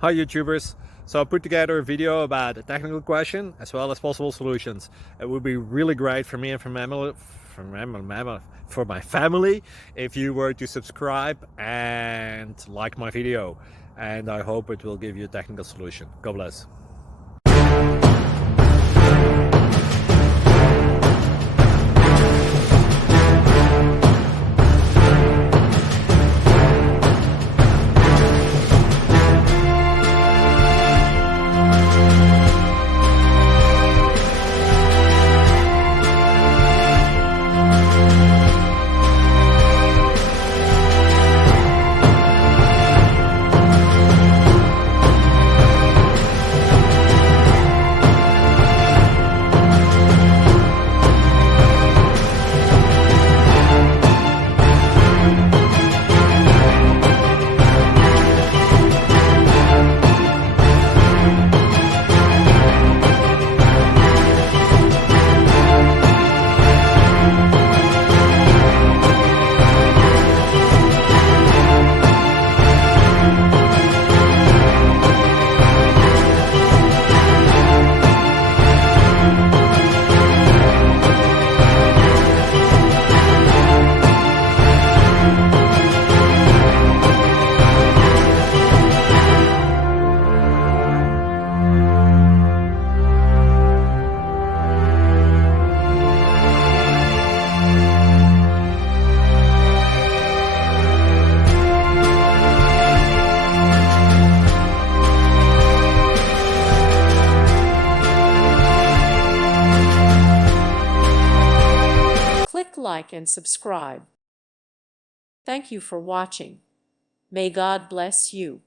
Hi YouTubers! So I put together a video about a technical question as well as possible solutions. It would be really great for me and for my family if you were to subscribe and like my video, and I hope it will give you a technical solution. God bless. Click like and subscribe. Thank you for watching. May God bless you.